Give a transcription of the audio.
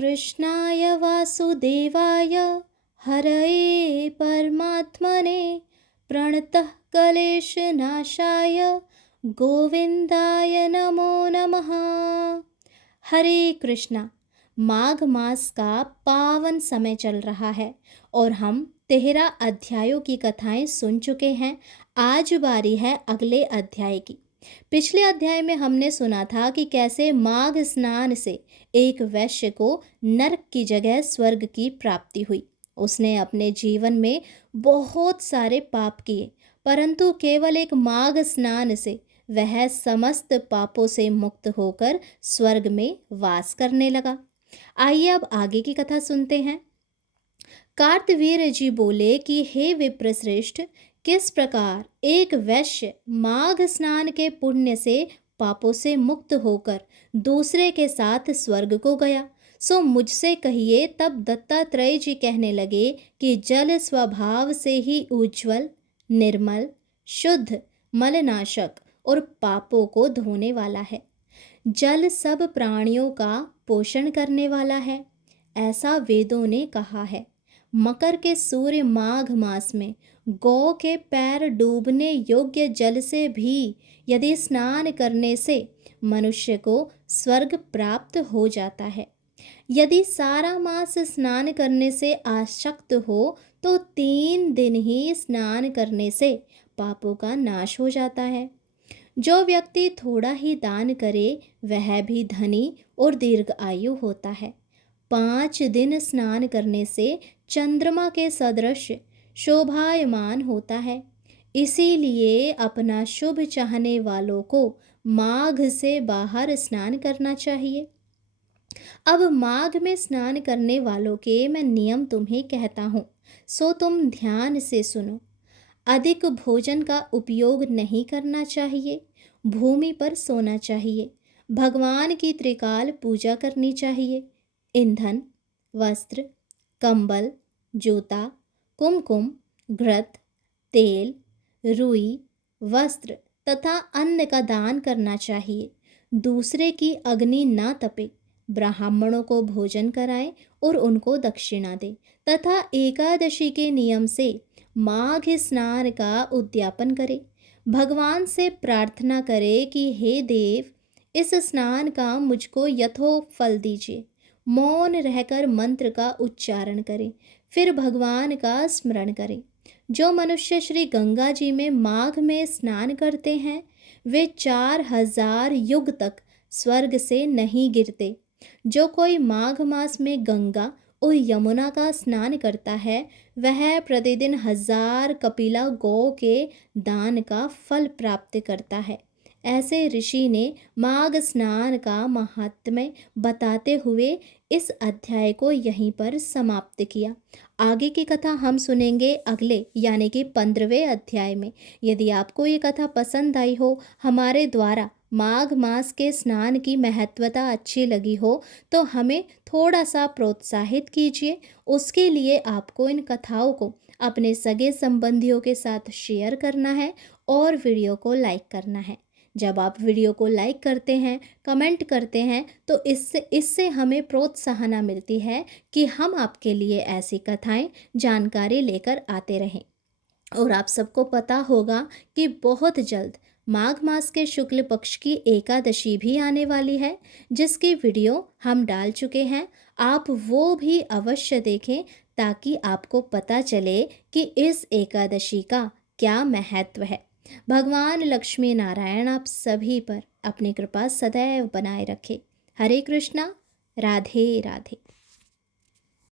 कृष्णाय वासुदेवाय हरये परमात्मने प्रणतः क्लेशनाशाय गोविंदाय नमो नमः। हरे कृष्णा। माघ मास का पावन समय चल रहा है और हम 13 अध्यायों की कथाएं सुन चुके हैं। आज बारी है अगले अध्याय की। पिछले अध्याय में हमने सुना था कि कैसे माघ स्नान से एक वैश्य को नरक की जगह स्वर्ग की प्राप्ति हुई। उसने अपने जीवन में बहुत सारे पाप किए, परंतु केवल एक माघ स्नान से वह समस्त पापों से मुक्त होकर स्वर्ग में वास करने लगा। आइए अब आगे की कथा सुनते हैं। कार्तवीर जी बोले कि हे विप्रश्रेष्ठ, किस प्रकार एक वैश्य माघ स्नान के पुण्य से पापों से मुक्त होकर दूसरे के साथ स्वर्ग को गया, सो मुझसे कहिए। तब दत्तात्रेय जी कहने लगे कि जल स्वभाव से ही उज्ज्वल, निर्मल, शुद्ध, मलनाशक और पापों को धोने वाला है। जल सब प्राणियों का पोषण करने वाला है, ऐसा वेदों ने कहा है। मकर के सूर्य माघ मास में गौ के पैर डूबने योग्य जल से भी यदि स्नान करने से मनुष्य को स्वर्ग प्राप्त हो जाता है। यदि सारा मास स्नान करने से आसक्त हो तो 3 दिन ही स्नान करने से पापों का नाश हो जाता है। जो व्यक्ति थोड़ा ही दान करे वह भी धनी और दीर्घ आयु होता है। 5 दिन स्नान करने से चंद्रमा के सदृश शोभायमान होता है। इसीलिए अपना शुभ चाहने वालों को माघ से बाहर स्नान करना चाहिए। अब माघ में स्नान करने वालों के मैं नियम तुम्हें कहता हूँ, सो तुम ध्यान से सुनो। अधिक भोजन का उपयोग नहीं करना चाहिए। भूमि पर सोना चाहिए। भगवान की त्रिकाल पूजा करनी चाहिए। ईंधन, वस्त्र, कंबल, जूता, कुमकुम, घृत, तेल, रुई, वस्त्र तथा अन्न का दान करना चाहिए। दूसरे की अग्नि ना तपे। ब्राह्मणों को भोजन कराएं और उनको दक्षिणा दे तथा एकादशी के नियम से माघ स्नान का उद्यापन करे। भगवान से प्रार्थना करे कि हे देव, इस स्नान का मुझको यथोक्त फल दीजिए। मौन रहकर मंत्र का उच्चारण करें, फिर भगवान का स्मरण करें। जो मनुष्य श्री गंगा जी में माघ में स्नान करते हैं वे 4000 युग तक स्वर्ग से नहीं गिरते। जो कोई माघ मास में गंगा और यमुना का स्नान करता है वह प्रतिदिन 1000 कपिला गौ के दान का फल प्राप्त करता है। ऐसे ऋषि ने माघ स्नान का महात्म्य बताते हुए इस अध्याय को यहीं पर समाप्त किया। आगे की कथा हम सुनेंगे अगले यानी कि 15वें अध्याय में। यदि आपको ये कथा पसंद आई हो, हमारे द्वारा माघ मास के स्नान की महत्वता अच्छी लगी हो तो हमें थोड़ा सा प्रोत्साहित कीजिए। उसके लिए आपको इन कथाओं को अपने सगे संबंधियों के साथ शेयर करना है और वीडियो को लाइक करना है। जब आप वीडियो को लाइक करते हैं, कमेंट करते हैं तो इससे हमें प्रोत्साहन मिलती है कि हम आपके लिए ऐसी कथाएं, जानकारी लेकर आते रहें। और आप सबको पता होगा कि बहुत जल्द माघ मास के शुक्ल पक्ष की एकादशी भी आने वाली है, जिसकी वीडियो हम डाल चुके हैं। आप वो भी अवश्य देखें ताकि आपको पता चले कि इस एकादशी का क्या महत्व है। भगवान लक्ष्मी नारायण आप सभी पर अपनी कृपा सदैव बनाए रखे। हरे कृष्णा। राधे राधे।